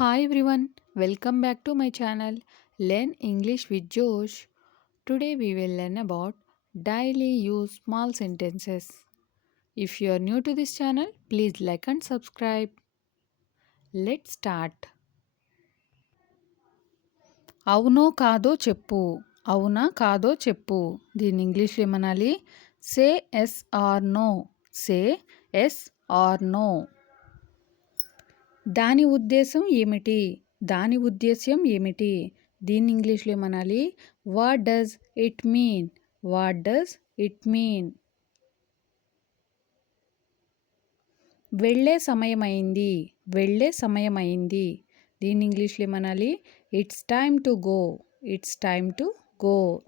Hi everyone, welcome back to my channel Learn English with Josh. Today we will learn about daily use small sentences. If you are new to this channel, please like and subscribe. Let's start. అవునో కాదో చెప్పు. అవునా కాదో చెప్పు. దీని ఇంగ్లీష్లో ఏమనాలి? Say yes or no. Say yes or no. దాని ఉద్దేశం ఏమిటి? దాని ఉద్దేశ్యం ఏమిటి? దీన్ని ఇంగ్లీష్లో ఏమనాలి? What does it mean? What does it mean? వెళ్ళే సమయమైంది. వెళ్ళే సమయమైంది. దీన్ని ఇంగ్లీష్లో ఏమనాలి? It's time to go. It's time to go.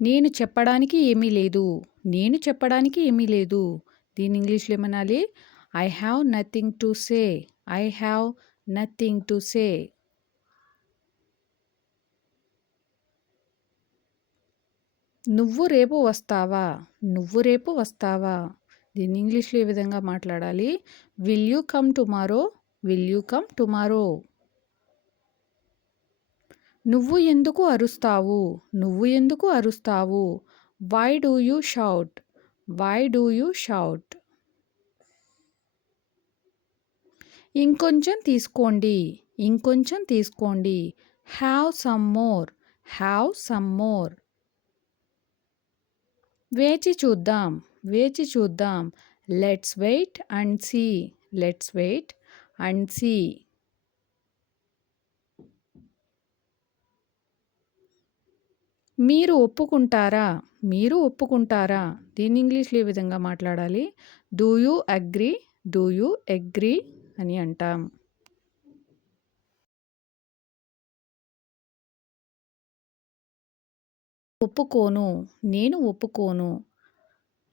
నేను చెప్పడానికి ఏమీ లేదు. నేను చెప్పడానికి ఏమీ లేదు. దీని ఇంగ్లీష్లో ఏమనాలి? I have nothing to say. I have nothing to say. నువ్వు రేపు వస్తావా? నువ్వు రేపు వస్తావా? దీన్ని ఇంగ్లీష్లో ఏ విధంగా మాట్లాడాలి? Will you come tomorrow? Will you come tomorrow? నువ్వు ఎందుకు అరుస్తావు? నువ్వు ఎందుకు అరుస్తావు? Why do you shout? Why do you shout? ఇంకొంచెం తీసుకోండి. ఇంకొంచెం తీసుకోండి. Have some more. Have some more. వేచి చూద్దాం. వేచి చూద్దాం. Let's wait and see. Let's wait and see. మీరు ఒప్పుకుంటారా? మీరు ఒప్పుకుంటారా? దీన్ని ఇంగ్లీష్లో ఏ విధంగా మాట్లాడాలి? Do you agree? Do you agree అని అంటాం. ఒప్పుకోను. నేను ఒప్పుకోను.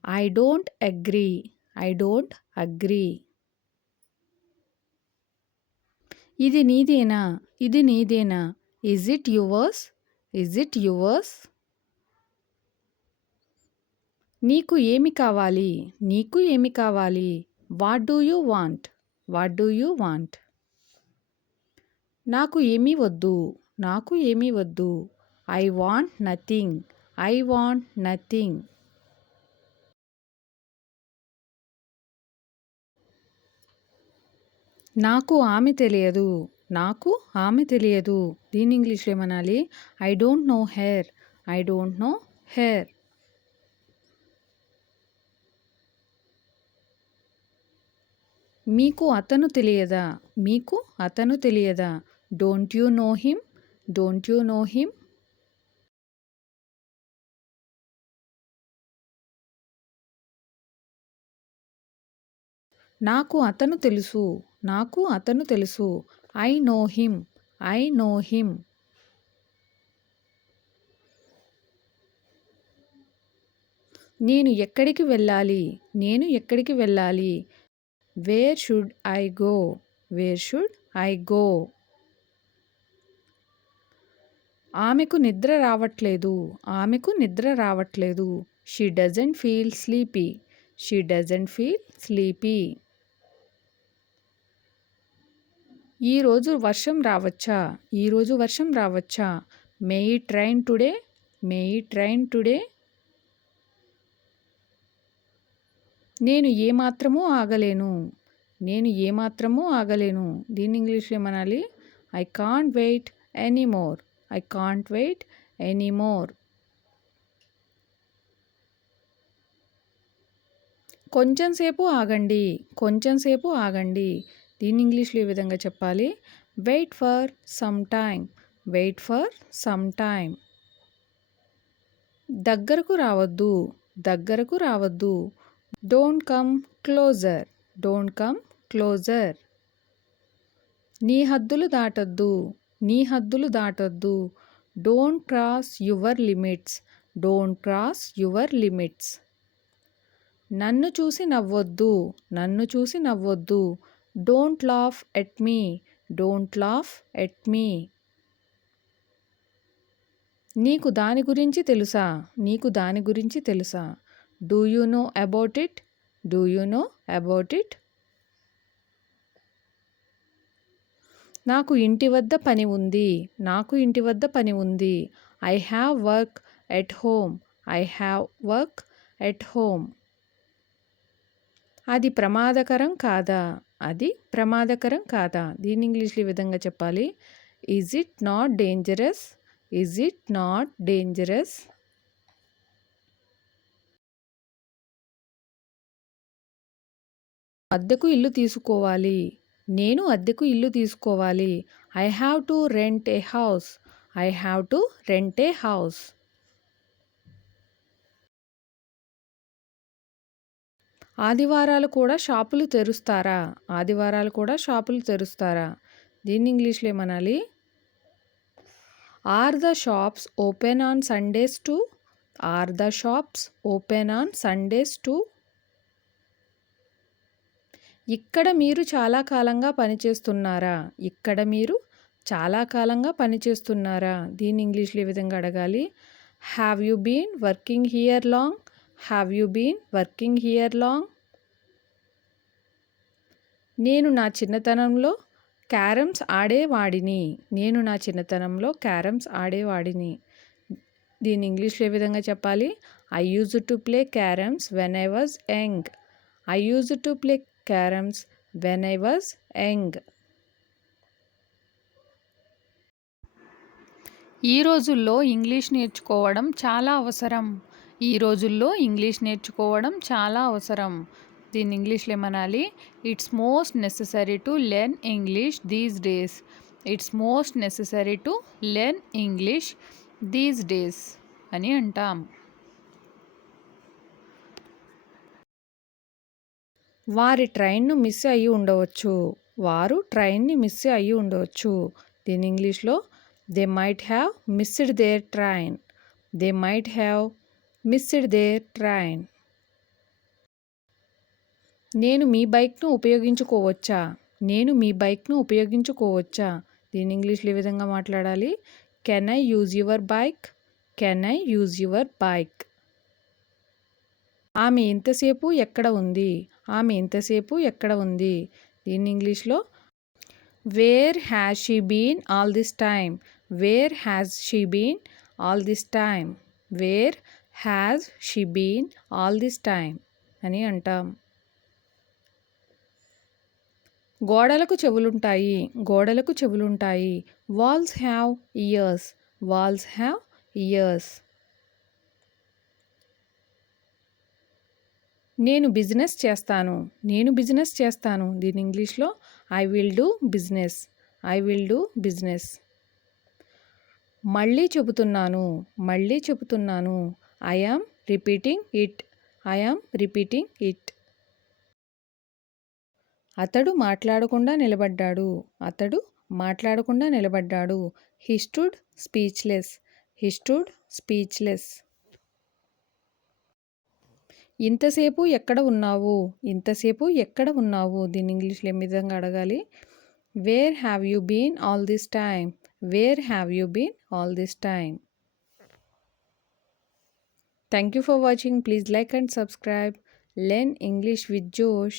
I don't agree. I don't agree. ఇది నీదేనా? ఇది నీదేనా? Is it yours? Is it yours? నీకు ఏమి కావాలి? నీకు ఏమి కావాలి? What do you want? What do you want? నాకు ఏమీ వద్దు. నాకు ఏమీ వద్దు. I want nothing. I want nothing. నాకు ఆమె తెలియదు. నాకు ఆమె తెలియదు. దీని ఇంగ్లీష్లో ఏమనాలి? I don't know her. I don't know her. మీకు అతను తెలియదా? మీకు అతను తెలియదా? Don't you know him? Don't you know him? నాకు అతను తెలుసు. నాకు అతను తెలుసు. I know him. I know him. నేను ఎక్కడికి వెళ్ళాలి? నేను ఎక్కడికి వెళ్ళాలి? Where should I go? Where should I go? ఆమెకు నిద్ర రావట్లేదు. ఆమెకు నిద్ర రావట్లేదు. She doesn't feel sleepy. She doesn't feel sleepy. ఈరోజు వర్షం రావచ్చా? ఈరోజు వర్షం రావచ్చా? May it rain today? May it rain today? నేను ఏమాత్రమూ ఆగలేను. నేను ఏమాత్రమూ ఆగలేను. దీన్ని ఇంగ్లీష్లో ఏమనాలి? I can't wait anymore. I can't wait anymore. కొంచెం సేపు ఆగండి. కొంచెం సేపు ఆగండి. దీన్ని ఇంగ్లీష్లో ఏ విధంగా చెప్పాలి? Wait for some time. Wait for some time. దగ్గరకు రావద్దు. దగ్గరకు రావద్దు. Don't come closer. Don't come closer. నీ హద్దులు దాటొద్దు. నీ హద్దులు దాటొద్దు. Don't cross your limits. Don't cross your limits. నన్ను చూసి నవ్వొద్దు. నన్ను చూసి నవ్వొద్దు. Don't laugh at me. Don't laugh at me. నీకు దాని గురించి తెలుసా? నీకు దాని గురించి తెలుసా? Do you know about it? Do you know about it? నాకు ఇంటి వద్ద పని ఉంది. నాకు ఇంటి వద్ద పని ఉంది. I have work at home. I have work at home. అది ప్రమాదకరం కాదా? అది ప్రమాదకరం కాదా? దీన్ని ఇంగ్లీష్లో ఈ విధంగా చెప్పాలి. Is it not dangerous? Is it not dangerous? అద్దెకు ఇల్లు తీసుకోవాలి. నేను అద్దెకు ఇల్లు తీసుకోవాలి. I have to rent A house. I have to rent A house. ఆదివారాలు కూడా షాపులు తెరుస్తారా? ఆదివారాలు కూడా షాపులు తెరుస్తారా? దీన్ని ఇంగ్లీష్లో ఏమనాలి? Are the shops open on Sundays too? Are the shops open on Sundays too? ఇక్కడ మీరు చాలా కాలంగా పనిచేస్తున్నారా? ఇక్కడ మీరు చాలా కాలంగా పనిచేస్తున్నారా? దీన్ని ఇంగ్లీష్లో ఈ విధంగా అడగాలి. Have you been working here long? Have you been working here long? నేను నా చిన్నతనంలో క్యారమ్స్ ఆడేవాడిని. నేను నా చిన్నతనంలో క్యారమ్స్ ఆడేవాడిని. దీన్ని ఇంగ్లీష్లో ఏ విధంగా చెప్పాలి? I used to play carroms when I was young. I used to play carroms when I was young. ఈ రోజుల్లో ఇంగ్లీష్ నేర్చుకోవడం చాలా అవసరం. ఈ రోజుల్లో ఇంగ్లీష్ నేర్చుకోవడం చాలా అవసరం. దీన్ని ఇంగ్లీష్లో ఏమనాలి? It's most necessary to learn English these days. It's most necessary to learn English these days అని అంటాం. వారి ట్రైన్ను మిస్ అయ్యి ఉండవచ్చు. వారు ట్రైన్ని మిస్ అయ్యి ఉండవచ్చు. దీని ఇంగ్లీష్లో they might have missed their train. They might have missed their train. నేను మీ బైక్ను ఉపయోగించుకోవచ్చా? నేను మీ బైక్ను ఉపయోగించుకోవచ్చా? దీని ఇంగ్లీష్లో ఈ విధంగా మాట్లాడాలి. Can I use your bike? Can I use your bike? ఆమె ఇంతసేపు ఎక్కడ ఉంది? ఆమె ఇంతసేపు ఎక్కడ ఉంది? దీన్ని ఇంగ్లీష్లో where has she been all this time? Where has she been all this time? Where has she been all this time అని అంటాం. గోడలకు చెవులుంటాయి. గోడలకు చెవులుంటాయి. Walls have ears. Walls have ears. నేను బిజినెస్ చేస్తాను. నేను బిజినెస్ చేస్తాను. దీని ఇంగ్లీష్లో I will do business. I will do business. మళ్ళీ చెబుతున్నాను. మళ్ళీ చెబుతున్నాను. I am repeating it. I am repeating it. అతడు మాట్లాడకుండా నిలబడ్డాడు. అతడు మాట్లాడకుండా నిలబడ్డాడు. He stood speechless. He stood speechless. ఇంతసేపు ఎక్కడ ఉన్నావు? ఇంతసేపు ఎక్కడ ఉన్నావు? దీన్ని ఇంగ్లీష్లో ఏ విధంగా అడగాలి? Where have you been all this time? Where have you been all this time? Thank you for watching. Please like and subscribe. Learn English with Josh.